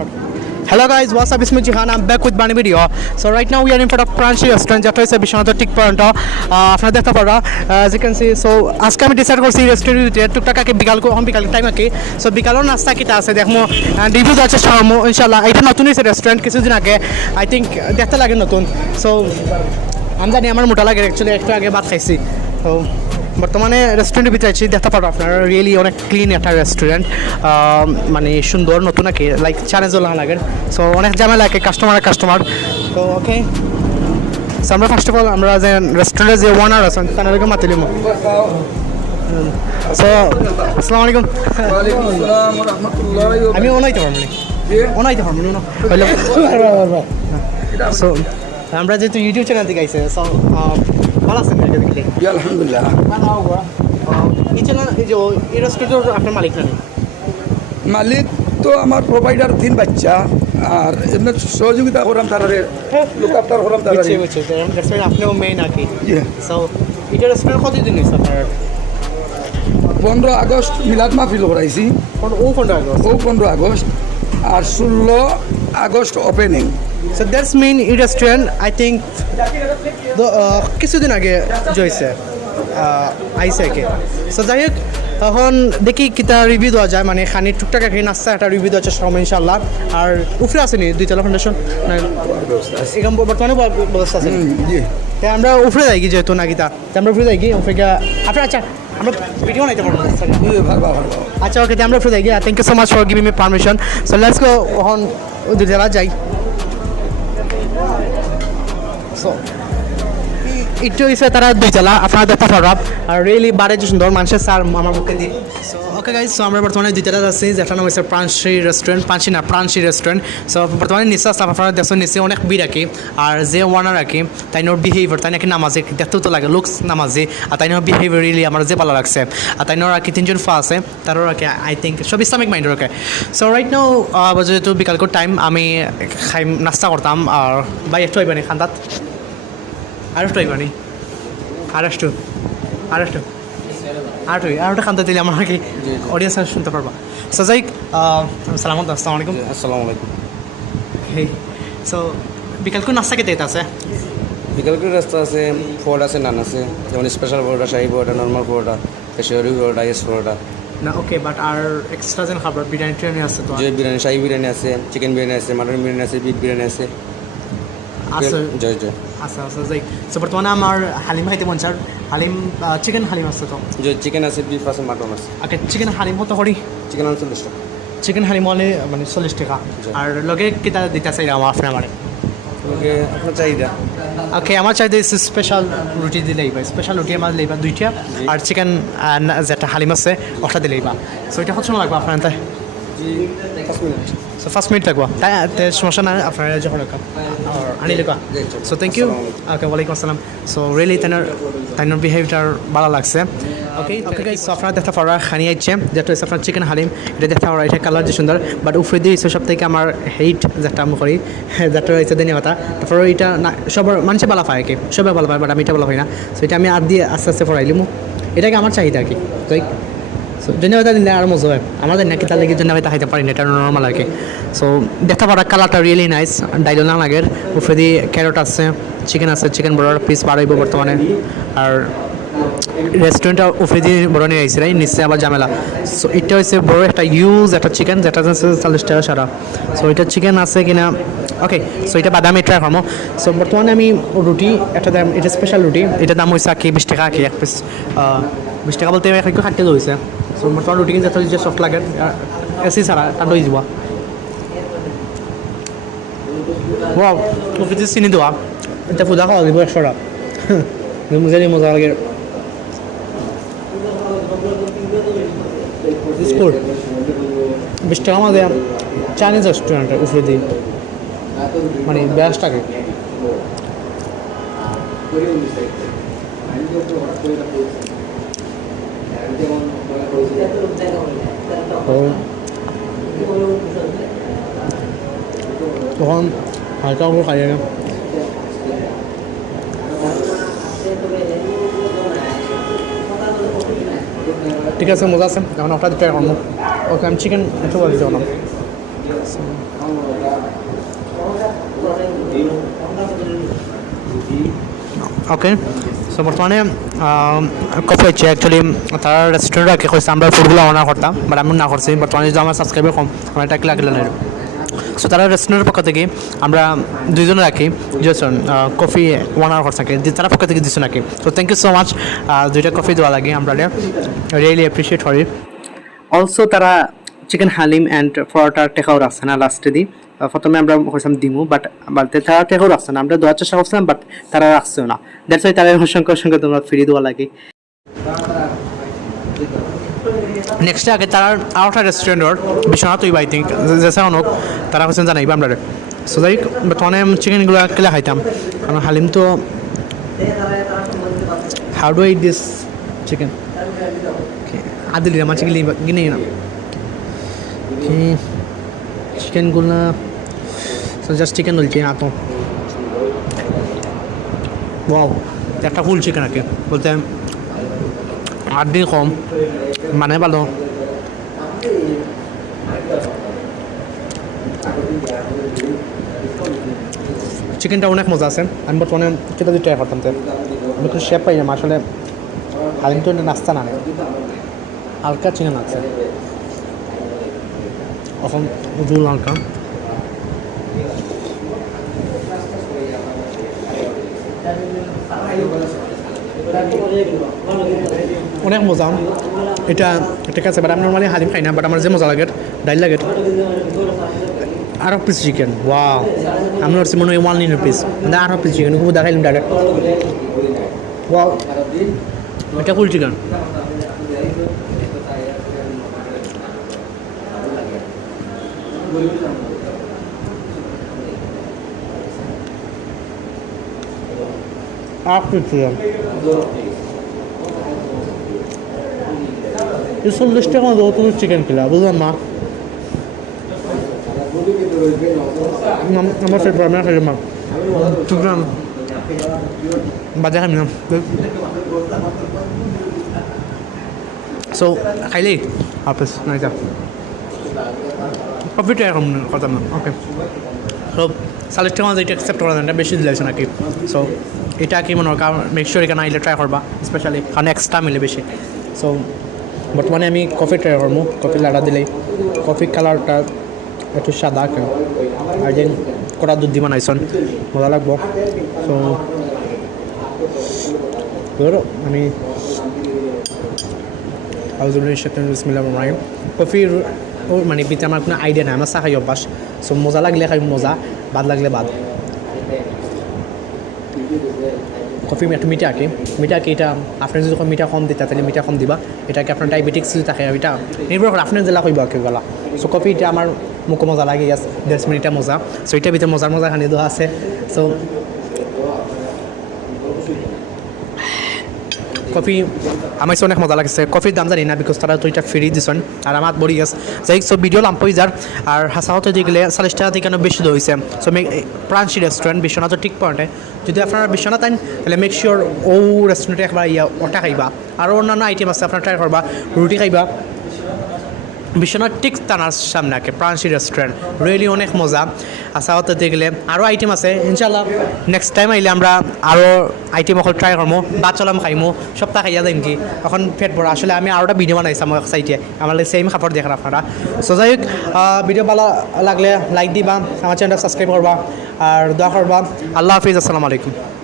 Hello guys, what's up? It's me Jihan. I'm back with brand new video. So right now we are in front of Pranshi restaurant. যেটা হচ্ছে Biswanath tick point আপনারা দেখতে পারা as you can see. So আজকে আমি decide করছি রেস্টুরেন্টে টুকটাক আগে বিকাল টাইম আগে সো বিকালের নাস্তা কিটা আছে দেখমো রিভিউ আছে শামো ইনশাআল্লাহ। এটা নতুন হয়েছে রেস্টুরেন্ট কিছুদিন আগে আই থিঙ্ক দেখতে লাগে নতুন। সো আমি জানি আমার মোটা লাগে অ্যাকচুয়ালি একটু আগে ভাত খাইছি। তো বর্তমানে রেস্টুরেন্টের ভিতরে আছি দেখতে পারো আপনারা রিয়েলি অনেক ক্লিন একটা রেস্টুরেন্ট মানে সুন্দর নতুন নাকি লাইক চ্যালেঞ্জও লাগে সো অনেক ঝামেলা লাগে কাস্টমার তো ওকে সো আমরা ফার্স্ট অফ অল আমরা যে রেস্টুরেন্টের যে ওনার আছেন তাদেরকে মাতিলিম সো আসসালামু আলাইকুম আমি ওনাইতে পারবো সো আমরা যেহেতু ইউটিউব চ্যানেল থেকে আইসে সো ভালো আছেন আলহামদুলিল্লাহ এই চ্যানেল এই যে এই রেস্টুরেন্টের আপনার মালিক না মালিক তো আমার প্রোভাইডার 3 বাচ্চা আর এমনি সহযোগিতা করাম তারারে লোক আপনার করাম তারারে রেস্টুরেন্ট আপনিও মেইন নাকি সো এটা রেস্টুরেন্ট কতদিন হয়েছে আপনার 15 আগস্ট মিলাদ মাহফিল করাইছি 15 আগস্ট আর 16 August opening so that's main এই রেস্টুরেন্ট আই থিঙ্ক কিছুদিন আগে জয়েছে আইসে কে সো যাই হোক এখন দেখি কিতা রিভিউ দেওয়া যায় মানে খানি টুকটাক খানি নাস্তা একটা রিভিউ দেওয়া সময় ইনশাল্লাহ আর উফরে আসেনি দুইতলা ফাউন্ডেশন এরকম বর্তমানে ব্যবস্থা আছে তাই আমরা উফরে যাই কি যেহেতু না গীতা আমরা উফরে যাই কি উফরে গিয়া আপনার আচ্ছা আমরা ভিডিও বানাইতে পারবো আচ্ছা ওকে আমরা উফরে যাই গিয়া thank you so much for giving me permission so let's go এখন দুইতলা যাই সো একটু হয়েছে তারা দুইতলা আপনারা দেখতে পারব আর রিয়েলি বাড়ি যে সুন্দর মানুষের স্যার আমার মুখে দিয়ে সো ওকে গাইজ সো আমরা বর্তমানে দুইতলা যাচ্ছি যেটার নাম হচ্ছে প্রাণশি রেস্টুরেন্ট সো বর্তমানে নিচে আসলাম আপনারা দেখছেন নিচে অনেক ভিড় রাখি আর যে ওয়ানার রাখি তাই নোর বিহেভিয়ার তাই নাকি নামাজে দেখতেও তো লাগে লুকস নামাজে আর তাই নোর বিহেভিয়ার রিয়েলি আমার যে ভালো লাগছে আর তাই নোর রাখি 3জন ফা আছে তারও রাখি আই থিঙ্ক সব ইসলামিক মাইন্ডের রাখে সো রাইট নাও যেহেতু বিকালকর টাইম আমি খাই নাস্তা করতাম আর ভাই একটু আইবানি খান্দাত আরেকটু আইবানি আরেকটু খান্তা দিলে আমার কি অডিয়েন্স শুনতে পারবা সো যাই আসসালামু আলাইকুম হেই সো বিকালকর নাস্তা কেটে আছে বিকালকর রাস্তা আছে ফোর্ড আছে নান আছে যেমন স্পেশাল পরোটা শাহী পরোটা নর্মাল পরোটা পেশোয়ারি পরোটা ইয়েস পরোটা না ওকে বাট আর এক্সট্রা যেন খাবার বিরিয়ানি টিরিয়ানি আছে তো যে বিরিয়ানি শাহী বিরিয়ানি আছে চিকেন বিরিয়ানি আছে মাটন বিরিয়ানি আছে বিফ বিরিয়ানি আছে আছে জয় আচ্ছা যাই সো বর্তমানে আমার হালিম খাইতে মন চার হালিম চিকেন হালিম আছে তো যে চিকেন আছে বিফ আছে মাটন আছে ওকে চিকেন হালিম কত করি চিকেন 40 টাকা চিকেন হালিম হলে মানে 40 টাকা আর লগে কিতা দিতে চাই আমার আপনার মানে ওকে আপনার চাহিদা ওকে আমার চাহিদা স্পেশাল রুটি দিলেই বা স্পেশাল রুটি আমার দিলেই বা দুইটা আর চিকেন যেটা হালিম আছে ওটা দিলেই বা সো এটা কত সময় লাগবে আপনার তাই 5 মিনিট সো 5 মিনিট লাগবে তাই সমস্যা না আপনার যখন আনি লেখা সো থ্যাংক ইউ ওকে ওয়ালাইকুম আসসালাম সো রিয়েলি তাইনোর বিহেভিয়ার ভালো লাগছে ওকে গাইস সো আপনারা দেখতে পারা খানি আইছে যেটা হচ্ছে আপনার চিকেন হালিম এটা দেখতে পারা এটা কালার যে সুন্দর বাট উপরে দিয়ে সব থেকে আমার হেইট যেটা আমি করি যেটা হচ্ছে ধন্যবাদ তারপর এটা না সবার মানুষে ভালো পায় কি সবাই ভালো পায় বাট আমি এটা ভালো পাই না সো এটা আমি আর দিয়ে আস্তে আস্তে পড়াইলিম এটাকে আমার চাহিদা আর কি তো সো ধন্যবাদ দিলে আর মজা হয় আমাদের নাকি তার লেগে ধন্যবাদ খাইতে পারি না এটা নর্মাল আর কি সো দেখতে পারা কালারটা রিয়েলি নাইস ডাইল না লাগে উপরে দিয়ে ক্যারট আছে চিকেন আছে চিকেন বড় পিস বাড়াইব বর্তমানে আর রেস্টুরেন্টটা উপরে দিয়ে বড় নিয়ে আইসি রাই নিশ্চয় আবার ঝামেলা সো এটা হচ্ছে বড় একটা ইউজ একটা চিকেন যেটা হচ্ছে 40 টাকা সারা সো এটা চিকেন আছে কিনা ওকে সো এটা বাদামি ট্রাই করবো সো বর্তমানে আমি রুটি একটা দাম এটা স্পেশাল রুটি এটার দাম হয়েছে কি 20 টাকা কি এক পিস 20 টাকা বলতে একটু খাটতে হয়েছে সো বর্তমান রুটি কিন্তু যে সফট লাগে এসি ছাড়া ঠান্ডা হয়ে যাব ওয়াও কফিতে চিনি দেওয়া এটা পূজা খাওয়া দিব 100 টাকা মজা লাগে স্কুল 20 টাকা আমাদের চাইনিজ রেস্টুরেন্টের উপরে দিই মানে ব্যাসটাকে তখন হালকা করে খাই না ঠিক আছে মজা আছে এখন ওটা ট্রাই করবো ওকে আমি চিকেন একটু বলে দিতে পারলাম ওকে সো বর্তমানে কফি হচ্ছে অ্যাকচুয়ালি তারা রেস্টুরেন্টে আগে কইছে আমরা ফুডগুলো অর্ডার করতাম বাট আমি না করছি বর্তমানে যদি আমার সাবস্ক্রাইবার কম আমার এটা লাগলে না সো তারা রেস্টুরেন্টের পক্ষ থেকে আমরা দুইজনে রাখি যেজন কফি অর্ডার করছে তারা পক্ষ থেকে দিচ্ছে নাকি so thank you so much দুইটা কফি দেওয়া লাগে আমরা রিয়েলি অ্যাপ্রিসিয়েট করি অলসো তারা চিকেন হালিম অ্যান্ড পরোটা টেকাও রাখছে না লাস্টে দিই প্রথমে আমরা কইছিলাম দিমু বাট তারা টেকাও রাখছে না আমরা দেওয়ার চেষ্টা করছিলাম বাট তারা রাখছেও না দ্যাটস ওয়াই তারা সংখ্যা তোমরা ফ্রি দেওয়া লাগে নেক্সট আগে তারা আউটার রেস্টুরেন্টর বিশ্বনাথ আই থিঙ্ক যেসা অনেক তারা হচ্ছেন জানাইবা আমরা সো যাই বর্তমানে চিকেনগুলো কেলে খাইতাম কারণ হালিম তো how do it this chicken Adil আমার চিকেন কিনে না চিকেনগুলো সো জাস্ট চিকেন বলছি না তো ওয়াও একটা ফুল চিকেন আর কি বলতে 8 দিন কম মানে ভালো চিকেনটা অনেক মজা আছে আমি বর্তমানে সেটা দিয়ে ট্রাই করতাম তো আমি একটু শেপ পাই না আসলে হালিম তো নাস্তা না হালকা চিকেন আছে এখন জুল হালকা অনেক মজা এটা ঠিক আছে বাট আমি নর্মালি হালিম খাই না বাট আমার যে মজা লাগে ডাইল লাগে আরো পিস চিকেন ওয়াও আমি হচ্ছে মনে হয় 1 লিটার পিস মানে আরো পিস চিকেন খুব দেখাইলাম ডাইরেক্ট ওয়াও এটা ফুল চিকেন আর পিস চিকেন 40 টাকা মতো তুমি চিকেন খেলা বুঝলাম না আমার ফের আমি খাই মা টুকরাম বাজা খাই না সো খাইলেই হাফেজ নাই যা কফিটা এরকম কথা না ওকে সো 40 টাকা মতো এটা অ্যাকসেপ্ট করা যায় না বেশি দিলাইছে নাকি সো এটা কি মনে হয় মেক শিওর এখানে আইলে ট্রাই করবা স্পেশালি কারণ এক্সট্রা মিলে বেশি সো বর্তমানে আমি কফি ট্রাই করবো কফি লাড়া দিলেই কফি কালারটা একটু সাদা আর যে কটা দুধ দিয়ে বানাইছন মজা লাগবো সো আমি কফির মানে পিতে আমার কোনো আইডিয়া নাই আমার চা খাই অভ্যাস সো মজা লাগলে খাই মজা বাদ লাগলে বাদ কফি একটু মিঠা কি এটা আপনার যদি মিঠা কম দিতা তাহলে মিঠা কম দিবা এটাকে আপনার ডায়াবেটিক্স যদি থাকে এটা নির্ভর করে আপনার জেলা কইবা কেউ গলা সো কফি এটা আমার মুখো মজা লাগে ইয়াস 10 মিনিটটা মজা সো এটার ভিতরে মজা খানি দেওয়া আছে সো কফি আমার অনেক মজা লাগছে কফির দাম জানি না বিকজ তারা তো এটা ফ্রি দিছেন আর আমার বড়ি গেছে যাই সব ভিডিও লাম্পই যার আর হাসাহতে দিয়ে গেলে 40 টাকা থেকে বেশি হয়েছে সো প্রাণশী রেস্টুরেন্ট বিশ্বনাথ ঠিক পয়েন্টে যদি আপনারা বিশ্বনাথ আইন তাহলে মেক শিওর ও রেস্টুরেন্টে একবার ওটা খাইবা আর অন্যান্য আইটেম আছে আপনারা ট্রাই করবা রুটি খাইবা বিশ্বনাথ ঠিক টানার সামনে আঁকে প্রাণশী রেস্টুরেন্ট রিয়েলি অনেক মজা আসাহতে দেখলে আরও আইটেম আছে ইনশাল্লাহ নেক্সট টাইম আইলে আমরা আরও আইটেম অকল ট্রাই করবো বা চলাম খাইমো সপ্তাহ খাইয়া যাইম কি এখন পেট ভরা আসলে আমি আরোটা ভিডিও বানাইছি আমার সাইটে আমার সেম খাবার দেখেন আপনারা সো যাই হোক ভিডিও ভালো লাগলে লাইক দিবা আমার চ্যানেলটা সাবস্ক্রাইব করবা আর দোয়া করবা আল্লাহ হাফিজ আসসালামু আলাইকুম